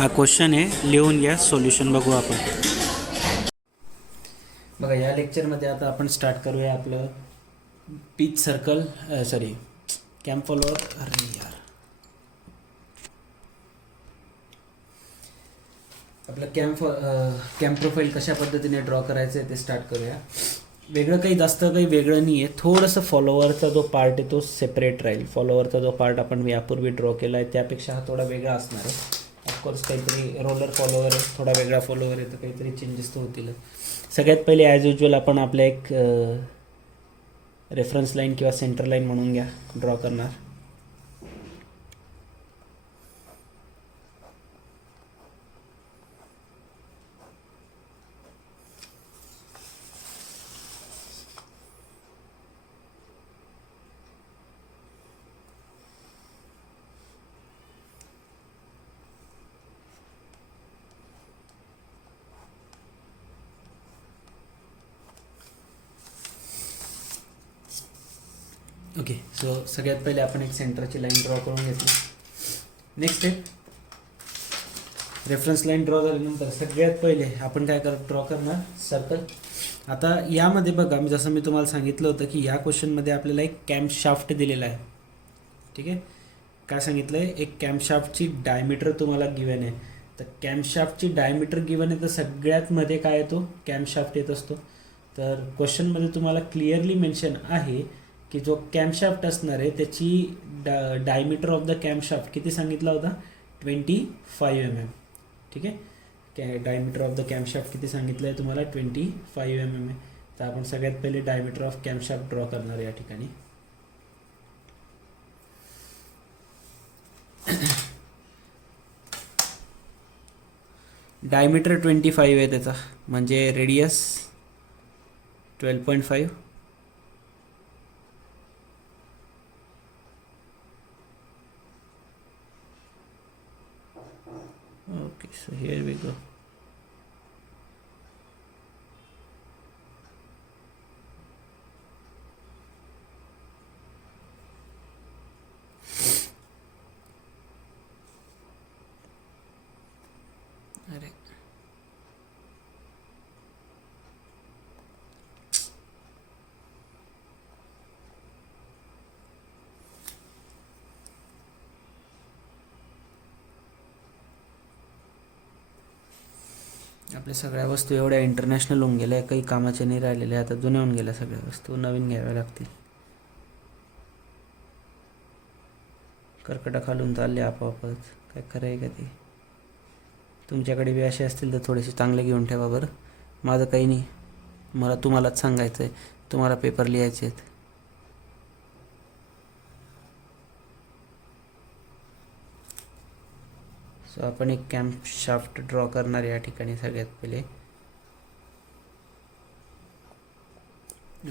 हा क्वेश्चन आहे, लिहून घ्या, सोल्युशन बघू आपण. बघा, या लेक्चरमध्ये आता आपण स्टार्ट करूया आपलं pitch circle, sorry cam follower. अरे यार, आपलं कॅम्प प्रोफाईल कशा पद्धतीने ड्रॉ करायचं आहे ते स्टार्ट करूया. वेगळं काही जास्त काही वेगळं नाही आहे, थोडंसं फॉलोअरचा जो पार्ट आहे तो सेपरेट राहील. फॉलोअरचा जो पार्ट आपण यापूर्वी ड्रॉ केला आहे त्यापेक्षा हा थोडा वेगळा असणार आहे. ऑफकोर्स काहीतरी रोलर फॉलोअर आहे, थोडा वेगळा फॉलोअर आहे, तर काहीतरी चेंजेस तर होतील. सगळ्यात पहिले ॲज युजल आपण आपल्या एक रेफरन्स लाईन किंवा सेंटर लाईन म्हणून घ्या ड्रॉ करणार. ओके, सो सगळ्यात पहिले आपण एक सेंटरची लाईन ड्रॉ करून घेतली. Next step, reference line draw झाल्यानंतर सगळ्यात पहिले आपण काय ड्रॉ करणार, सर्कल. आता यामध्ये बघा, जसं मी तुम्हाला सांगितलं होतं की या क्वेश्चनमध्ये आपल्याला एक कॅम्प शाफ्ट दिलेला आहे. ठीक आहे, काय सांगितलं आहे, एक कॅम्प शाफ्टची डायमीटर तुम्हाला गिवन आहे. तर कॅम्प शाफ्टची डायमीटर गिवन आहे, तर सगळ्यात मध्ये काय येतो, कॅम्प शाफ्ट येत असतो. तर क्वेश्चनमध्ये तुम्हाला क्लिअरली मेन्शन आहे की जो कॅम्पशाफ्ट असणार आहे त्याची डायमीटर ऑफ द कॅम्पशाफ्ट किती सांगितला होता, 25 mm. ठीक आहे, डायमीटर ऑफ द कॅम्पशाफ्ट किती सांगितलं आहे तुम्हाला, 25 mm आहे. तर आपण सगळ्यात पहिले डायमीटर ऑफ कॅम्पशाफ्ट ड्रॉ करणार या ठिकाणी. डायमीटर 25 आहे त्याचा, म्हणजे radius 12.5. Okay, so here we go. अरे आपल्या सगळ्या वस्तू एवढ्या इंटरनॅशनल होऊन गेल्या, काही कामाच्या नाही राहिलेल्या, आता जुन्या होऊन गेल्या सगळ्या वस्तू, नवीन घ्याव्या लागतील. कर्कटा खालून चालले आपोआपच, काय खरं आहे का ते. तुमच्याकडे बी असे असतील तर थोडेसे चांगले घेऊन ठेवा बरं. माझं काही नाही, मला तुम्हालाच सांगायचं आहे, तुम्हाला पेपर लिहायचे आहेत. सो आपण एक कॅम्प शाफ्ट ड्रॉ करणार या ठिकाणी सगळ्यात पहिले.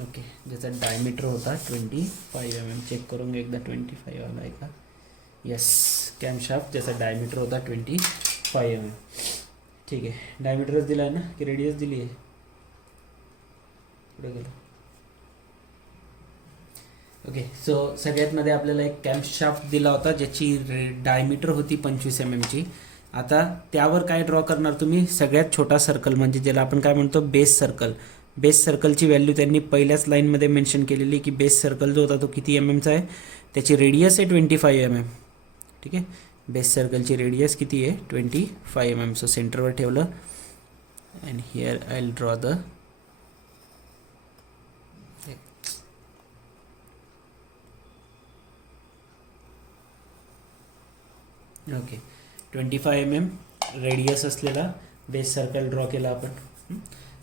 ओके, ज्याचा डायमीटर होता 25 mm. चेक करून एकदा 25 आला आहे का. यस, कॅम्प शाफ्ट ज्याचा डायमीटर होता 25 mm. ठीक आहे, डायमीटरच दिला आहे ना, की रेडियस दिली आहे, पुढे गेलो. ओके, सो सगळ्यात मध्ये आपल्याला एक कॅम्प शाफ्ट दिला होता ज्याची डायमीटर होती 25 mm ची. आता त्यावर काय ड्रॉ करणार तुम्ही, सगळ्यात छोटा सर्कल, म्हणजे ज्याला आपण काय म्हणतो बेस सर्कल. बेस सर्कलची व्हॅल्यू त्यांनी पहिल्याच लाईनमध्ये मेन्शन केलेली की बेस सर्कल जो होता तो किती एमएमचा आहे, त्याची रेडियस आहे 25 mm. ठीक आहे, बेस सर्कलची रेडियस किती आहे, 25 mm. सो सेंटरवर ठेवलं and here I will draw the okay 25 mm radius असलेला बेस सर्कल ड्रॉ केला आपण.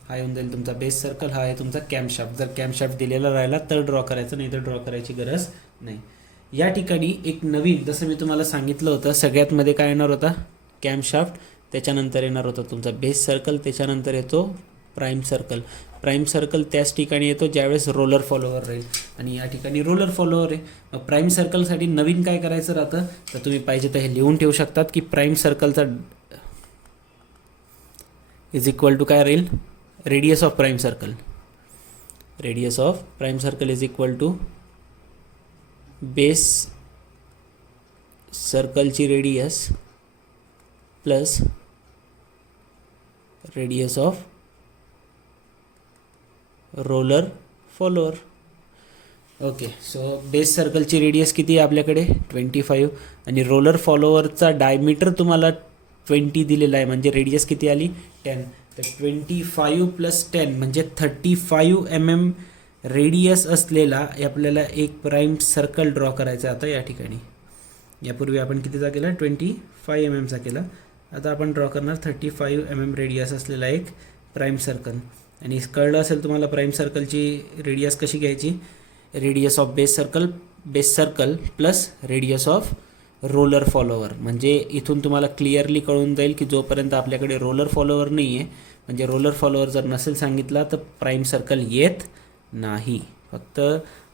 हा येऊन जाईल तुमचा बेस सर्कल, हा आहे तुमचा कॅम्पशाफ्ट. जर कॅम्पशाफ्ट दिलेला राहिला तर ड्रॉ करायचं, नाही तर ड्रॉ करायची गरज नाही. या ठिकाणी एक नवीन, जसं मी तुम्हाला सांगितलं होतं, सगळ्यात मध्ये काय येणार होता, कॅम्पशाफ्ट, त्याच्यानंतर येणार होता तुमचा बेस सर्कल, त्याच्यानंतर येतो प्राईम सर्कल. प्राईम सर्कल त्याच ठिकाणी येतो ज्यावेळेस रोलर फॉलोअर राहील, आणि या ठिकाणी रोलर फॉलोअर आहे. मग प्राईम सर्कलसाठी नवीन काय करायचं राहतं, तर तुम्ही पाहिजे तर हे लिहून ठेवू शकतात की प्राईम सर्कलचा इज इक्वल टू काय राहील, radius of prime circle. Radius of prime circle is equal to base सर्कलची radius plus radius of roller follower. Okay, so base सर्कलची रेडियस किती आहे आपल्याकडे 25 आणि रोलर फॉलोअरचा डायमीटर तुम्हाला 20 दिलेला आहे, म्हणजे रेडियस किती आली 10. तर 25 प्लस 10 म्हणजे 35 mm रेडियस असलेला आपल्याला एक प्राईम सर्कल ड्रॉ करायचा. आता या ठिकाणी यापूर्वी आपण कितीचा केला 25 mmचा केला. आता आपण ड्रॉ करणार 35 mm रेडियस असलेला एक प्राईम सर्कल. आणि कळलं असेल तुम्हाला प्राईम सर्कलची रेडियस कशी घ्यायची, radius of base circle plus radius of roller follower. म्हणजे इथून तुम्हाला क्लिअरली कळून जाईल की जोपर्यंत आपल्याकडे रोलर फॉलोअर नाही आहे, म्हणजे रोलर फॉलोअर जर नसेल सांगितला तर प्राईम सर्कल येत नाही, फक्त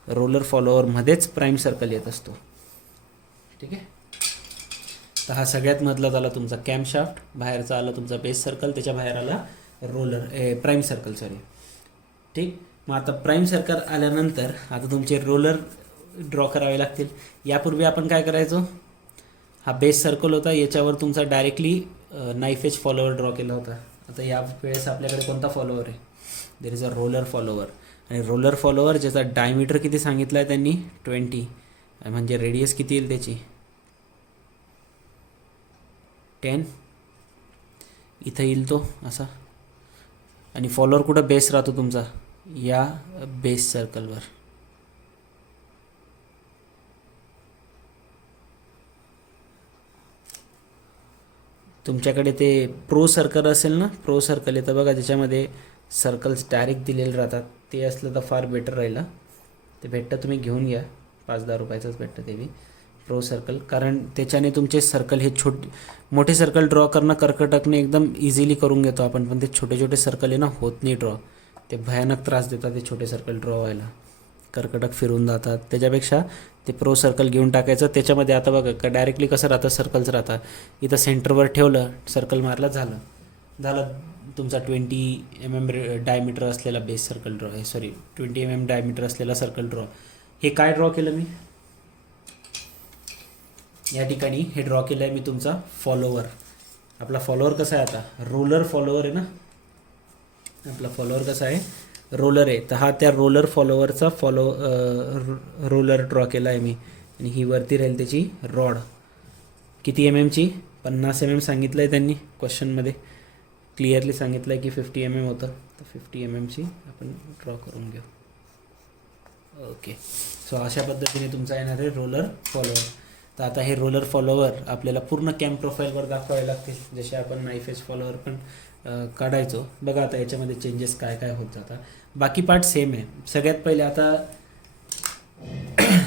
रोलर फॉलोअरमध्येच प्राईम सर्कल येत असतो. ठीक आहे. तर हा सगळ्यात मधला झाला तुमचा कॅमशाफ्ट, बाहेरचा आला तुमचा बेस सर्कल, त्याच्या बाहेर आला प्राईम सर्कल सॉरी. ठीक. मग आता प्राईम सर्कल आल्यानंतर आता तुमचे रोलर ड्रॉ करावे लागतील. यापूर्वी आपण काय करायचो, हा बेस सर्कल होता, याच्यावर तुमचा directly knife edge follower draw केला होता. आता या वेळेस आपल्याकडे कोणता फॉलोअर आहे, there is a roller follower. आणि रोलर फॉलोअर ज्याचा डायमीटर किती सांगितला आहे त्यांनी 20, म्हणजे रेडियस किती येईल त्याची 10. इथं येईल तो असा. आणि फॉलोअर कुठं बेस राहतो तुमचा या बेस सर्कलवर. तुमच्याकडे ते प्रो सर्कल असेल ना, प्रो सर्कल येतं बघा, ज्याच्यामध्ये सर्कल्स डायरेक्ट दिलेले राहतात, ते असलं तर फार बेटर राहिलं. ते भेटतं, तुम्ही घेऊन घ्या, 5-10 रुपयाचंच भेटतं ते बी प्रो सर्कल. कारण त्याच्याने तुमचे सर्कल हे मोठे सर्कल ड्रॉ करणं कर्कटकने एकदम इझिली करून घेतो आपण, पण ते छोटे छोटे सर्कल आहे ना होत नाही ड्रॉ. ते भयानक त्रास देतात ते छोटे सर्कल ड्रॉ व्हायला, कर्कटक फिरून जातात. त्याच्यापेक्षा ते प्रो सर्कल घेऊन टाकायचं. त्याच्यामध्ये आता बघा का डायरेक्टली कसं राहतं, सर्कल्स राहतात. इथं सेंटरवर ठेवलं, सर्कल मारला, झालं तुमचा 20 mm डायमीटर असलेला बेस सर्कल ड्रॉ आहे, सॉरी 20 mm डायमीटर असलेला सर्कल ड्रॉ. हे काय ड्रॉ केलं मी या ठिकाणी, हे ड्रॉ केलं आहे मी तुमचा फॉलोअर. आपला फॉलोअर कसा आहे, आता रोलर फॉलोअर आहे ना, आपला फॉलोअर कसा आहे रोलर आहे. तर हा त्या रोलर फॉलोअरचा रोलर ड्रॉ केला आहे मी. आणि ही वरती राहील त्याची रॉड. किती mmची 50 mm सांगितलं आहे त्यांनी क्वेश्चनमध्ये, क्लिअरली सांगितलं आहे की 50 mm होतं. तर 50 mmची आपण ड्रॉ करून घेऊ. ओके, सो अशा पद्धतीने तुमचा येणार आहे रोलर फॉलोअर. तर आता हे रोलर फॉलोअर आपल्याला पूर्ण कॅम प्रोफाईलवर दाखवावे लागतील, जसे आपण नाईफ एज फॉलोअर पण काढायचो. बघा आता याच्यामध्ये चेंजेस काय काय होत जातात. बाकी पार्ट सेम आहे. सगळ्यात पहिले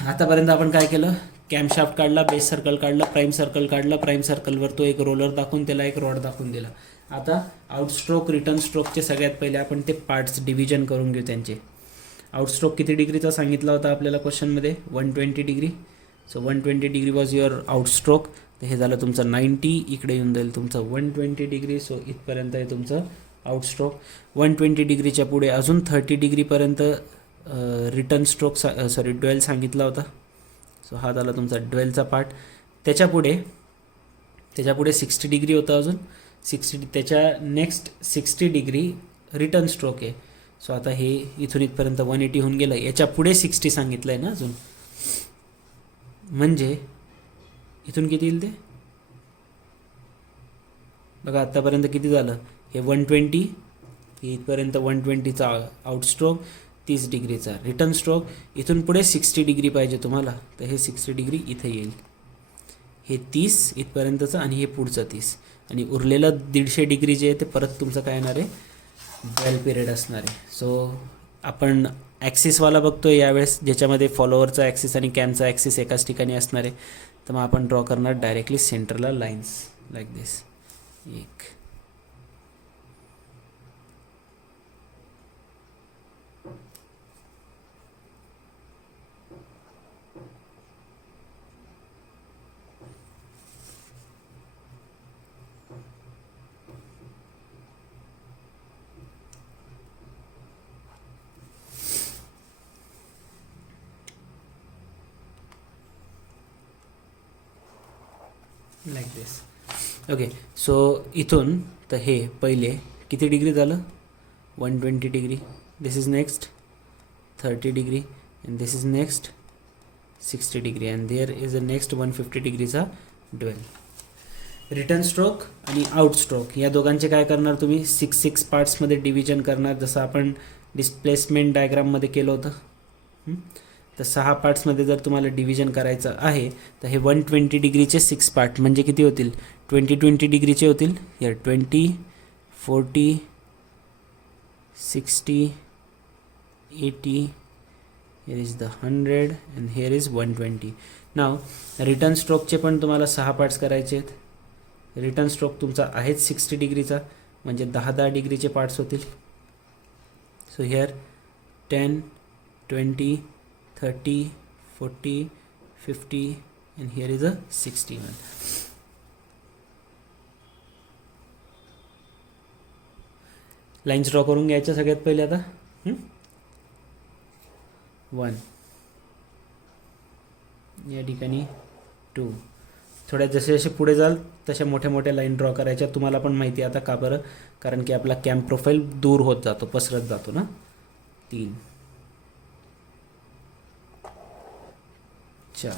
आतापर्यंत आपण काय केलं, कॅमशाफ्ट काढला, बेस सर्कल काढला, प्राईम सर्कल काढला, प्राईम सर्कलवर तो एक रोलर दाखवून त्याला एक रॉड दाखवून दिला. आता आउटस्ट्रोक रिटर्न स्ट्रोकचे सगळ्यात पहिले आपण ते पार्ट्स डिव्हिजन करून घेऊ त्यांचे. आउटस्ट्रोक किती डिग्रीचा सांगितला होता आपल्याला क्वेश्चनमध्ये 120 degree. So 120 degree was your outstroke. तर हे झालं तुमचं 90, इकडे येऊन जाईल तुमचं 120 डिग्री. सो इथपर्यंत आहे तुमचं आउटस्ट्रोक. 120 डिग्रीच्या पुढे अजून 30 डिग्रीपर्यंत रिटर्न स्ट्रोक सॉरी ड्वेल सांगितला होता. सो हा झाला तुमचा ड्वेलचा पार्ट. त्याच्यापुढे 60 डिग्री होतं अजून 60, त्याच्या नेक्स्ट 60 डिग्री रिटर्न स्ट्रोक आहे. सो आता हे इथून इथपर्यंत 180 होऊन गेलं. याच्या पुढे 60 सांगितलं आहे ना अजून, म्हणजे इथून किती येईल ते बघा. आत्तापर्यंत किती झालं, हे 120, इथपर्यंत 120चा आउटस्ट्रोक, 30 डिग्रीचा रिटर्न स्ट्रोक. इथून पुढे 60 डिग्री पाहिजे तुम्हाला, तर हे 60 डिग्री इथं येईल. हे 30 इथपर्यंतचं आणि हे पुढचं 30, आणि उरलेलं 150 डिग्री जे आहे ते परत तुमचं काय येणार आहे, ड्वेल पिरियड असणार आहे. सो आपण ॲक्सिसवाला बघतो यावेळेस, ज्याच्यामध्ये फॉलोअरचा ॲक्सिस आणि कॅमचा ॲक्सिस एकाच ठिकाणी असणार आहे. तर मग आपण ड्रॉ करणार डायरेक्टली सेंटरला लाईन्स लाईक दिस. एक like this. ओके. सो इथून तर हे पहिले किती डिग्री झालं, 120 degree. This is next 30 degree and this is next 60 degree and there is a next 150 डिग्रीचा ड्वेल. रिटर्न स्ट्रोक आणि आउट स्ट्रोक या दोघांचे काय करणार तुम्ही, 6 पार्ट्समध्ये डिव्हिजन करणार, जसं आपण डिस्प्लेसमेंट डायग्राममध्ये केलं होतं. तर 6 पार्ट्समध्ये जर तुम्हाला डिव्हिजन करायचं आहे तर हे 120 डिग्रीचे 6 पार्ट म्हणजे किती होतील, 20 डिग्रीचे होतील. Here 20, 40, 60, 80, here is the 100 and here is 120. नाव रिटर्न स्ट्रोकचे पण तुम्हाला 6 पार्ट्स करायचे आहेत. रिटर्न स्ट्रोक तुमचा आहेच 60 डिग्रीचा म्हणजे 10 डिग्रीचे पार्ट्स होतील. So here 10, 20, 30, 40, 50 and here is a 61. Lines draw करून घ्यायच्या सगळ्यात पहिले. आता 1 या ठिकाणी, 2. थोड्या जसे जसे पुढे जाल तशा मोठ्या मोठ्या लाईन ड्रॉ करायच्या. तुम्हाला पण माहिती आहे आता का बरं, कारण की आपला कॅम्प प्रोफाईल दूर होत जातो, पसरत जातो ना. 3, 4,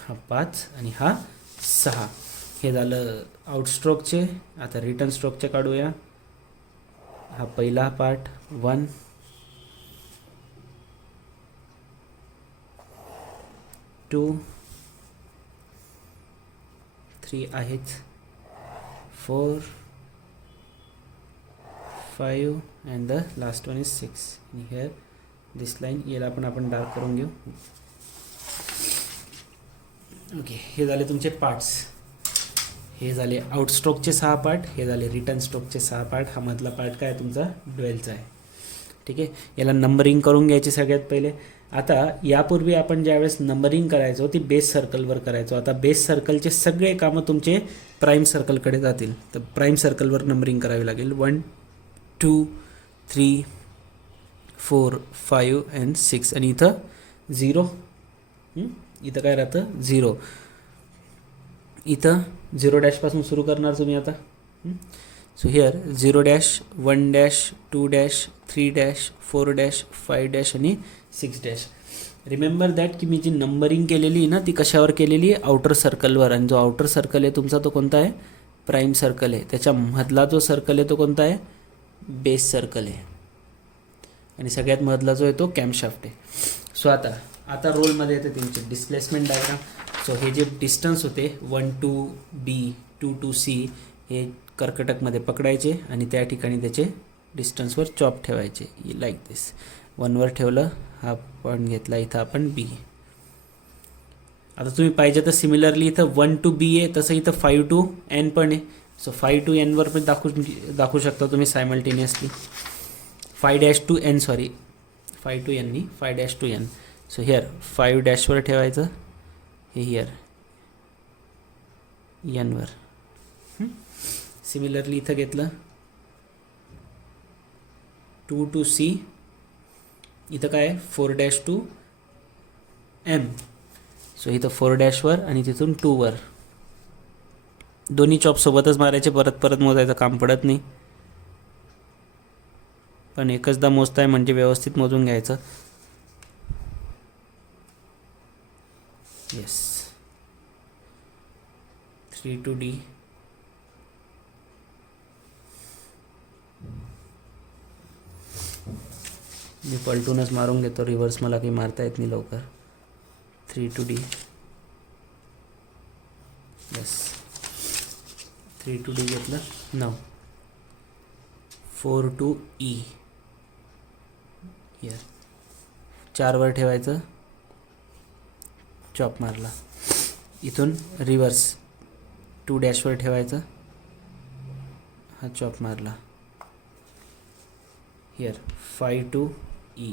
हा 5 आणि हा 6. हे झालं आउटस्ट्रोकचे. आता रिटर्न स्ट्रोकचे काढूया. हा पहिला पार्ट 1, 2, 3 आहेच, 4, 5 and the last one is 6. and here this line याला पण आपण डार्क करून घेऊ. ओके, हे झाले तुमचे पार्ट्स. हे झाले आउटस्ट्रोकचे 6 पार्ट, हे झाले रिटर्न स्ट्रोकचे 6 पार्ट. हा मधला पार्ट काय तुमचा ड्वेलचा आहे. ठीक आहे, याला नंबरिंग करून घ्यायची सगळ्यात पहिले. आता यापूर्वी आपण ज्यावेळेस नंबरिंग करायचो ती बेस सर्कलवर करायचो. आता बेस सर्कलचे सगळे कामं तुमचे प्राईम सर्कलकडे जातील. तर प्राईम सर्कलवर नंबरिंग करावी लागेल. 1, 2, 3, 4, 5 and 6 आणि इथं 0. इथं काय राहतं, 0. इथं 0 डॅशपासून सुरू करणार तुम्ही आता. So here 0 dash, 1 dash, 2 dash, 3 dash, 4 dash, 5 dash आणि 6 डॅश. रिमेंबर दॅट की मी जी नंबरिंग केलेली आहे ना ती कशावर केलेली आहे, आउटर सर्कलवर. आणि जो आउटर सर्कल आहे तुमचा तो कोणता आहे, प्राईम सर्कल आहे. त्याच्या मधला जो सर्कल आहे तो कोणता आहे, बेस सर्कल आहे. आणि सगळ्यात मधला जो आहे तो कॅम्पशाफ्ट आहे. सो आता रोलमध्ये येते तुमचे डिस्प्लेसमेंट डायग्राम. सो हे जे डिस्टन्स होते 1 to B, 2 to C हे कर्कटकमध्ये पकडायचे आणि त्या ठिकाणी त्याचे डिस्टन्सवर चॉप ठेवायचे लाईक दिस. 1वर ठेवलं, हा पॉईंट घेतला, इथं आपण B. आता तुम्ही पाहिजे तर सिमिलरली इथं 1 to B आहे, तसं इथं 5 to N पण आहे. सो 5 to N वर पण दाखवू शकता तुम्ही simultaneously. 5 dash to N, sorry 5 to N नाही, 5 dash to N. So here 5 डॅशवर ठेवायचं, हे हिअर Nवर. सिमिलरली इथं घेतलं 2 to C, इथं काय 4 dash to M. सो इथं 4 डॅशवर आणि तिथून 2वर. दोन्ही चॉप सोबतच मारायचे, परत परत मोजायचं काम पडत नाही. पण एकचदा मोजताय म्हणजे व्यवस्थित मोजून घ्यायचं. Yes, 3 to D. मी पलटूनच मारून घेतो, रिव्हर्स मला काही मारता येत नाही लवकर. 3 to D. Yes, 3 to D घेतलं. नाव 4 to E. हिअर 4वर ठेवायचं, चॉप मारला. इथून रिव्हर्स 2 डॅशवर ठेवायचं, हा चॉप मारला. Here 5 to E.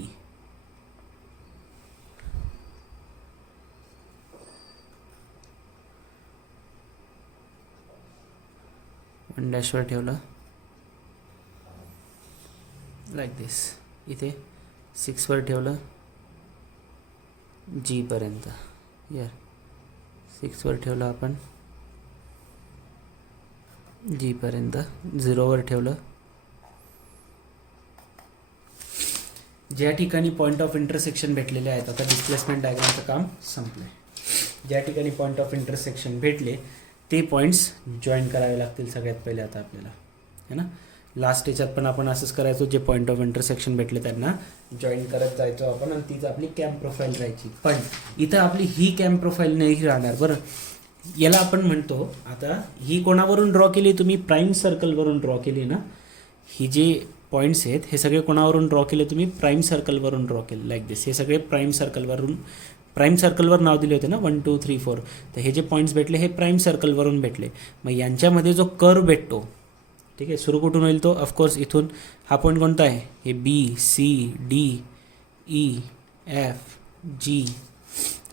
वन डॅशवर ठेवलं लाईक दिस. इथे 6वर ठेवलं, जीपर्यंत. यार 6वर ठेवलं आपण, जीपर्यंत 0वर ठेवलं. ज्या ठिकाणी पॉईंट ऑफ इंटरसेक्शन भेटलेले आहेत, आता डिस्प्लेसमेंट डायग्रामचं काम संपलं आहे. ज्या ठिकाणी पॉईंट ऑफ इंटरसेक्शन भेटले ते पॉईंट्स जॉईन करावे लागतील सगळ्यात पहिले आता आपल्याला, है ना. लास्ट याच्यात पण आपण असंच करायचो, जे पॉईंट ऑफ इंटरसेक्शन भेटले त्यांना जॉईन करत जायचो आपण, आणि तीच आपली कॅम्प प्रोफाईल राहायची. पण इथं आपली ही कॅम्प प्रोफाईल नाही राहणार बरं. याला आपण म्हणतो, आता ही कोणावरून ड्रॉ केली तुम्ही, प्राईम सर्कलवरून ड्रॉ केली ना. ही जे पॉईंट्स आहेत हे सगळे कोणावरून ड्रॉ केले तुम्ही, प्राईम सर्कलवरून ड्रॉ केले, लाईक दिस. हे सगळे प्राईम सर्कलवर नाव दिले होते ना, 1 2 3 4. तर हे जे पॉईंट्स भेटले हे प्राईम सर्कलवरून भेटले. मग यांच्यामध्ये जो कर्व भेटतो, ठीक आहे, सुरू कुठून होईल तो, ऑफकोर्स इथून. हा पॉईंट कोणता आहे, हे BCDEFG,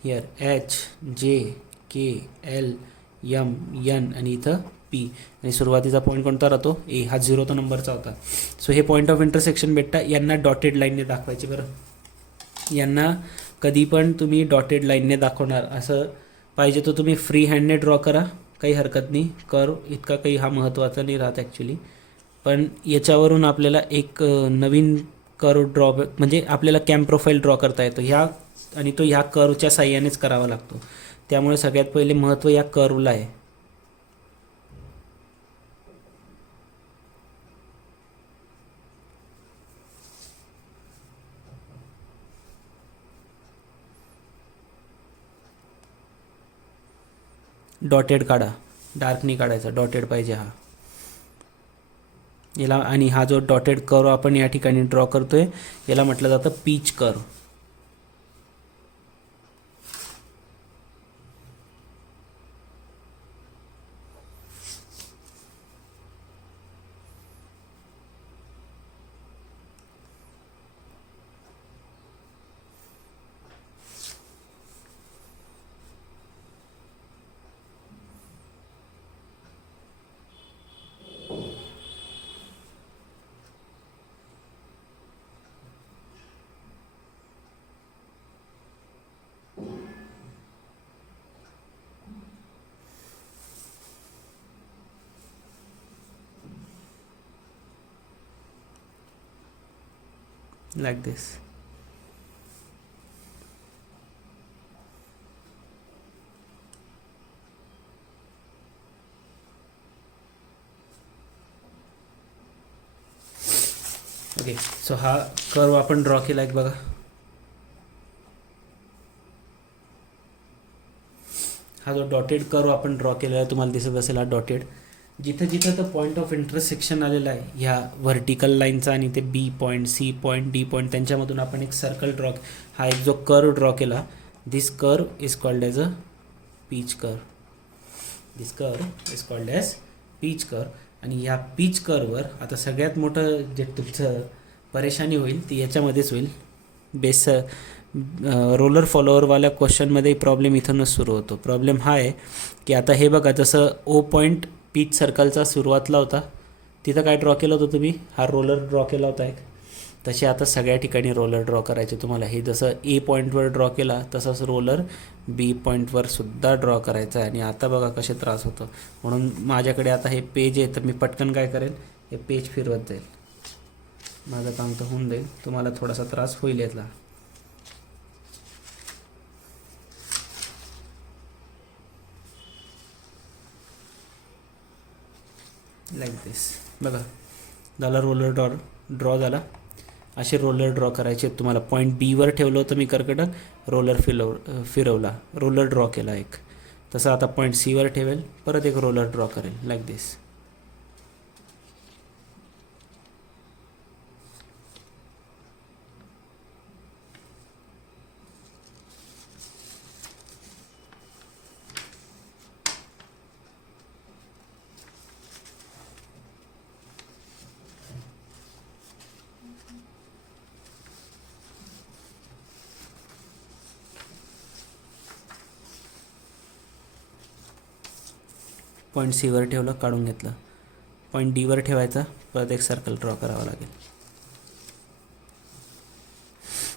हिअर HJKLMN आणि इथं P, आणि सुरुवातीचा पॉईंट कोणता राहतो, A. हा 0 नंबरचा होता. सो हे पॉईंट ऑफ इंटरसेक्शन भेटता, यांना डॉटेड लाईनने दाखवायचे बरं. यांना कधी पण तुम्ही डॉटेड लाईनने दाखवणार असं पाहिजे तर तुम्ही फ्री हँडने ड्रॉ करा, काही हरकत नाही. कर्व इतका काही हा महत्त्वाचा नाही राहत ॲक्च्युली. पण याच्यावरून आपल्याला एक नवीन कर्व ड्रॉ, म्हणजे आपल्याला कॅम्प प्रोफाईल ड्रॉ करता येतो ह्या, आणि तो ह्या कर्वच्या साह्यानेच करावा लागतो. त्यामुळे सगळ्यात पहिले महत्त्व या कर्वला आहे. डॉटेड काढा, डार्क नाही काढायचा, डॉटेड पाहिजे हा याला. आणि हा जो डॉटेड कर्व आपण या ठिकाणी ड्रॉ करतोय याला म्हटलं जातं pitch curve. like this. Okay, so हा कर्व आपण ड्रॉ केला आहे बघा. हा जो डॉटेड कर्व आपण ड्रॉ केलेला आहे तुम्हाला दिसत असेल, हा डॉटेड. जिथं जिथं तर पॉईंट ऑफ इंटरसेक्शन आलेला आहे ह्या व्हर्टिकल लाईनचा आणि ते B point, C point, D point, त्यांच्यामधून आपण एक सर्कल ड्रॉ, हा एक जो कर्व ड्रॉ केला, this curve is called as a pitch curve. This curve is called as pitch curve. आणि ह्या पीच कर्ववर आता सगळ्यात मोठं जे तुमचं परेशानी होईल ती याच्यामध्येच होईल. बेस रोलर फॉलोअरवाल्या क्वेश्चनमध्ये प्रॉब्लेम इथूनच सुरू होतो. प्रॉब्लेम हा आहे की आता हे बघा, जसं O पॉईंट पीच सर्कलचा सुरुवातला होता, तिथं काय ड्रॉ केलं होतं तुम्ही, हा रोलर ड्रॉ केला होता एक. तसे आता सगळ्या ठिकाणी रोलर ड्रॉ करायचे तुम्हाला. हे जसं A पॉईंटवर ड्रॉ केला तसंच रोलर B पॉईंटवर सुद्धा ड्रॉ करायचा आहे. आणि आता बघा कसे त्रास होतो. म्हणून माझ्याकडे आता हे पेज आहे, तर मी पटकन काय करेन, हे पेज फिरवत जाईल, माझं काम तर होऊन जाईल. तुम्हाला थोडासा त्रास होईल यातला. लाईक दिस. बघा झाला रोलर ड्रॉ झाला. असे रोलर ड्रॉ करायचे तुम्हाला. पॉईंट Bवर ठेवलं होतं मी कर्कटक, रोलर फिरवला, रोलर ड्रॉ केला एक. तसं आता पॉईंट Cवर ठेवेल, परत एक रोलर ड्रॉ करेल, लाईक दिस. पॉईंट Cवर ठेवलं, काढून घेतलं. पॉईंट Dवर ठेवायचा, परत एक सर्कल ड्रॉ करावा लागेल.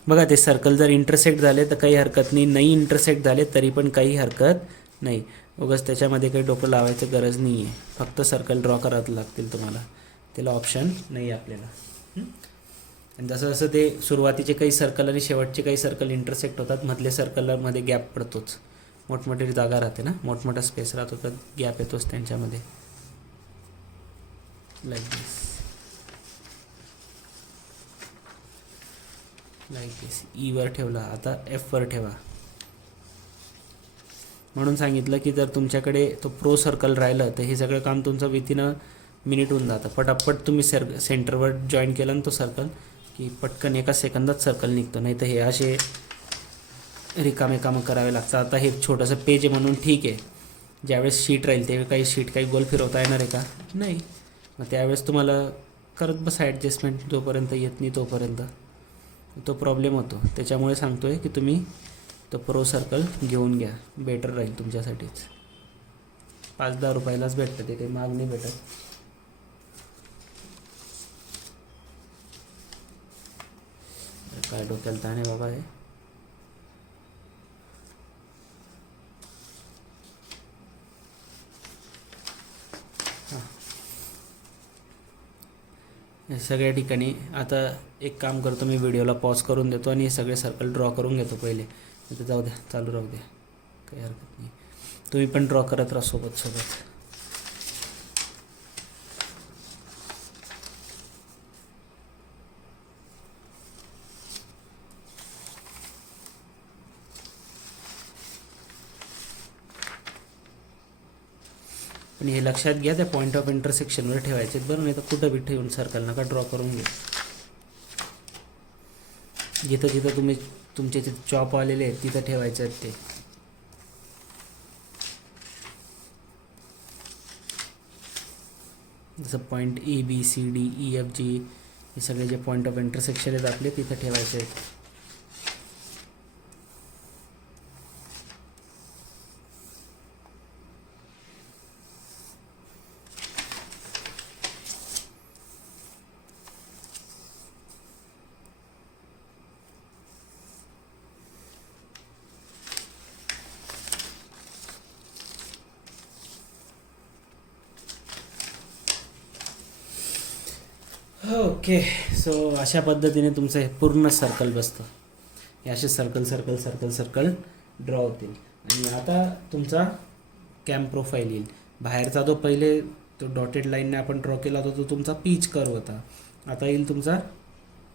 बघा ते सर्कल जर इंटरसेक्ट झाले तर काही हरकत नाही, नाही इंटरसेक्ट झाले तरी पण काही हरकत नाही. उगाच त्याच्यामध्ये काही डोकं लावायचं गरज नाही आहे. फक्त सर्कल ड्रॉ करावं लागतील तुम्हाला, त्याला ऑप्शन नाही आपल्याला. आणि जसं जसं ते सुरुवातीचे काही सर्कल आणि शेवटचे काही सर्कल इंटरसेक्ट होतात, मधल्या सर्कलमध्ये गॅप पडतोच. मोठमोठी जागा राहते ना, मोठमोठा स्पेस राहतो तर गॅप येतोच त्यांच्यामध्ये. लाईक दिस, लाईक दिस. ईवर ठेवला, आता एफवर ठेवा. म्हणून सांगितलं की जर तुमच्याकडे तो प्रो सर्कल राहिलं तर हे सगळं काम तुमचं विथिन अ मिनिट होऊन जातं. पटापट तुम्ही सेंटरवर जॉईन केलं ना तो सर्कल की पटकन एका सेकंदात सर्कल निघतो. नाही तर हे असे रिकामे कामं करावे लागतात. आता हे छोटंसं पेज आहे म्हणून ठीक आहे, ज्यावेळेस शीट राहील त्यावेळी काही शीट काही गोल फिरवता येणार आहे का? नाही. मग त्यावेळेस तुम्हाला करत बसा ॲडजस्टमेंट, जोपर्यंत येत नाही तोपर्यंत तो प्रॉब्लेम होतो. त्याच्यामुळे सांगतो आहे की तुम्ही तो प्रो सर्कल घेऊन घ्या, बेटर राहील तुमच्यासाठीच. 5-10 रुपयालाच भेटतं ते, काही महाग नाही भेटत. काय डोक्याला ताण आहे बाबा हे. हे सगळ्या ठिकाणी आता एक काम करतो, मी व्हिडिओला पॉज करून देतो आणि हे सगळे सर्कल ड्रॉ करून घेतो पहिले. तर जाऊ द्या, चालू राहू द्या, काही हरकत नाही. तुम्ही पण ड्रॉ करत राहा सोबत सोबत. पण हे लक्षात घ्या, त्या पॉईंट ऑफ इंटरसेक्शनवर ठेवायचे बरं, नाही तर कुठं बी ठेवून सर्कल नका ड्रॉ करून घ्या. जिथं जिथं तुम्ही तुमचे तिथे चॉप आलेले आहेत तिथं ठेवायचे आहेत ते. जसं पॉईंट ABCDEFG हे सगळे जे पॉईंट ऑफ इंटरसेक्शन आहेत आपले तिथं ठेवायचे आहेत. ओके, सो अशा पद्धतीने तुमचं हे पूर्ण सर्कल बसतं. हे असे circle circle circle circle draw होतील. आणि आता तुमचा कॅम्प प्रोफाईल येईल. बाहेरचा जो पहिले तो डॉटेड लाईनने आपण ड्रॉ केला होता तो तुमचा पीच कर्व होता. आता येईल तुमचा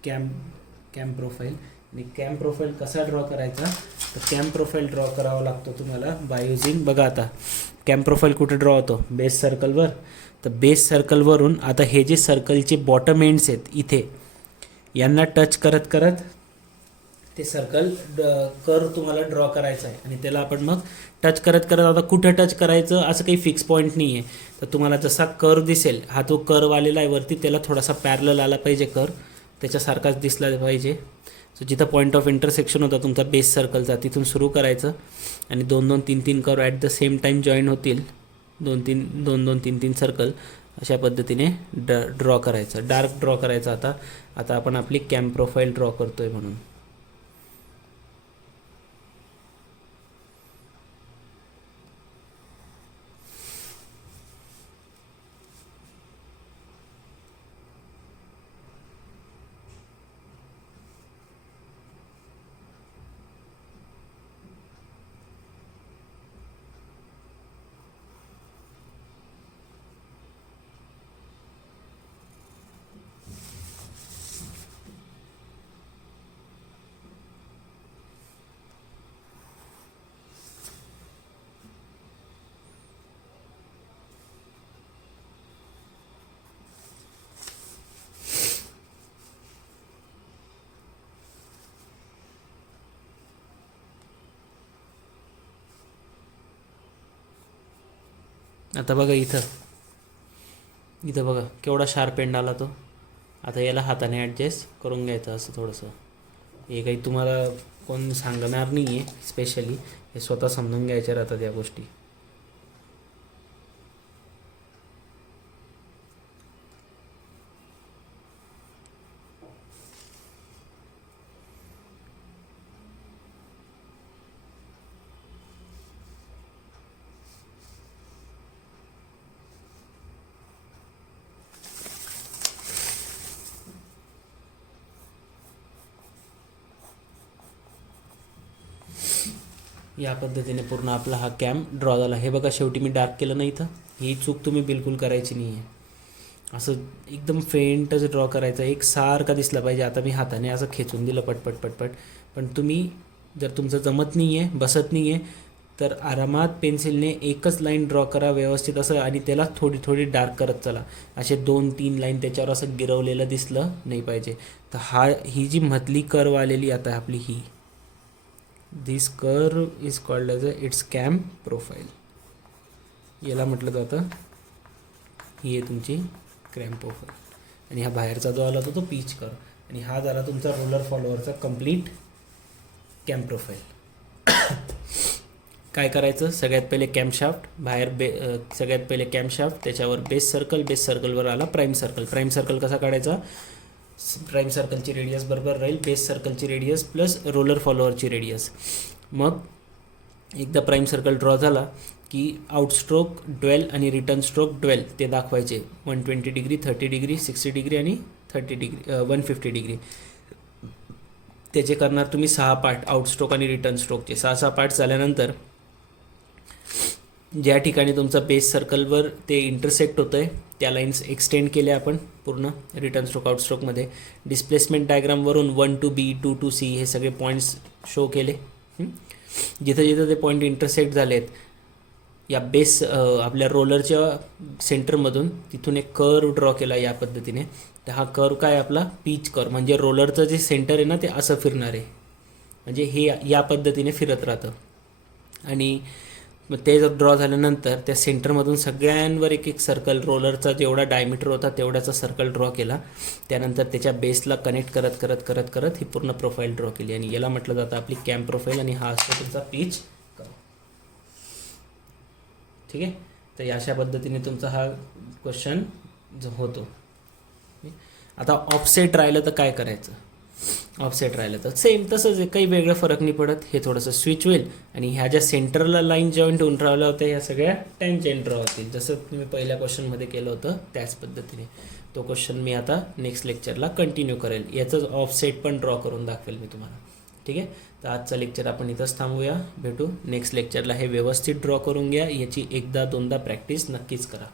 कॅम्प प्रोफाईल. आणि कॅम्प प्रोफाईल कसा ड्रॉ करायचा, तर कॅम्प प्रोफाईल ड्रॉ करावा लागतो तुम्हाला बाय युझिंग, बघा आता कॅम्प प्रोफाईल कुठे ड्रॉ होतो, बेस सर्कलवर. तर बेस सर्कलवरून आता हे जे सर्कलचे बॉटम एंड्स आहेत इथे, यांना टच करत करत ते सर्कल कर्व तुम्हाला ड्रॉ करायचं आहे. आणि त्याला आपण मग टच करत करत, आता कुठं टच करायचं असं काही फिक्स पॉईंट नाही आहे. तर तुम्हाला जसा कर्व दिसेल, हा तो कर्व आलेला आहे वरती, त्याला थोडासा पॅरलल आला पाहिजे कर्व, त्याच्यासारखाच दिसला पाहिजे. सो जिथं पॉईंट ऑफ इंटरसेक्शन होता तुमचा बेस सर्कलचा तिथून सुरू करायचं आणि 2-2-3-3 curve at the same time join होतील. 2-2-3-3 सर्कल अशा पद्धतीने ड्रॉ करायचं, डार्क ड्रॉ करायचं. आता आपण आपली कॅम्प प्रोफाईल ड्रॉ करतोय म्हणून. आता बघा इथं बघा केवढा शार्प एंड आला तो. आता याला हाताने ॲडजस्ट करून घ्यायचं असं थोडंसं. हे काही तुम्हाला कोण सांगणार नाही आहे स्पेशली, हे स्वतः समजून घ्यायच्या राहतात या गोष्टी. या पद्धतीने पूर्ण आपला हा कॅम ड्रॉ झाला. हे बघा शेवटी मी डार्क केलं नाही इथं. ही चूक तुम्ही बिलकुल करायची नाही आहे. असं एकदम फेंटच ड्रॉ करायचा, एक सारखा दिसला पाहिजे. आता मी हाताने असं खेचून दिलं पटपट पटपट, पण तुम्ही जर तुमचं जमत नाही आहे, बसत नाही आहे, तर आरामात पेन्सिलने एकच लाईन ड्रॉ करा व्यवस्थित असं, आणि त्याला थोडी थोडी डार्क करत चला. असे 2-3 लाईन त्याच्यावर असं गिरवलेलं दिसलं नाही पाहिजे. तर ही जी मधली कर्व आलेली आता आपली ही, this curve is called as its cam profile. याला म्हटलं जातं, ही आहे तुमची कॅम प्रोफाईल. आणि हा बाहेरचा जो आला होता तो पीच कर्व, आणि हा झाला तुमचा रोलर फॉलोअरचा कंप्लीट कॅम प्रोफाईल. काय करायचं, सगळ्यात पहिले कॅमशाफ्ट बाहेर सगळ्यात पहिले कॅमशाफ्ट, त्याच्यावर बेस सर्कल, बेस सर्कलवर आला प्राईम सर्कल. प्राईम सर्कल कसा काढायचा, प्राईम सर्कलची रेडियस बरोबर राहील बेस सर्कलची रेडियस प्लस रोलर फॉलोअरची रेडियस. मग एकदा प्राईम सर्कल ड्रॉ झाला की आउटस्ट्रोक ड्वेल आणि रिटर्न स्ट्रोक ड्वेल ते दाखवायचे. 120 डिग्री, 30 डिग्री, 60 डिग्री आणि 30 डिग्री 150 डिग्री. त्याचे करणार तुम्ही 6 पार्ट, आउटस्ट्रोक आणि रिटर्न स्ट्रोकचे 6 पार्ट झाल्यानंतर ज्या ठिकाणी तुमचा बेस सर्कलवर ते इंटरसेक्ट होतं आहे त्या लाईन्स एक्सटेंड केल्या आपण पूर्ण रिटर्न स्ट्रोक आउटस्ट्रोकमध्ये. डिस्प्लेसमेंट डायग्रामवरून 1 to B, 2 to C हे सगळे पॉईंट्स शो केले. जिथं जिथं ते पॉईंट इंटरसेक्ट झाले आहेत या बेस आपल्या रोलरच्या सेंटरमधून, तिथून एक कर्व ड्रॉ केला या पद्धतीने. तर हा कर्व काय आपला पीच कर्व, म्हणजे रोलरचं जे सेंटर आहे ना ते असं फिरणार आहे, म्हणजे हे या पद्धतीने फिरत राहतं. आणि मग ते जर ड्रॉ झाल्यानंतर त्या सेंटरमधून सगळ्यांवर एक एक सर्कल, रोलरचा जेवढा डायमीटर होता तेवढ्याचा सर्कल ड्रॉ केला. त्यानंतर त्याच्या बेसला कनेक्ट करत करत करत करत ही पूर्ण प्रोफाईल ड्रॉ केली, आणि याला म्हटलं जातं आपली कॅम प्रोफाईल. आणि हा असतो तुमचा पीच कर्व. ठीक आहे. तर अशा पद्धतीने तुमचा हा क्वेश्चन जो होतो. आता ऑफसेट राहिलं तर काय करायचं, ऑफसेट राहिलं तर सेम तसंच आहे, काही वेगळं फरक नाही पडत. हे थोडंसं स्विच होईल आणि ह्या ज्या सेंटरला लाईन जॉईंट होऊन राहिल्या होत्या ह्या सगळ्या टँजेंट ड्रॉ होतील, जसं तुम्ही पहिल्या क्वेश्चनमध्ये केलं होतं त्याच पद्धतीने. तो क्वेश्चन मी आता नेक्स्ट लेक्चरला कंटिन्यू करेल, याचंच ऑफसेट पण ड्रॉ करून दाखवेल मी तुम्हाला. ठीक आहे. तर आजचा लेक्चर आपण इथंच थांबूया, भेटू नेक्स्ट लेक्चरला. हे व्यवस्थित ड्रॉ करून घ्या, याची 1-2दा प्रॅक्टिस नक्कीच करा.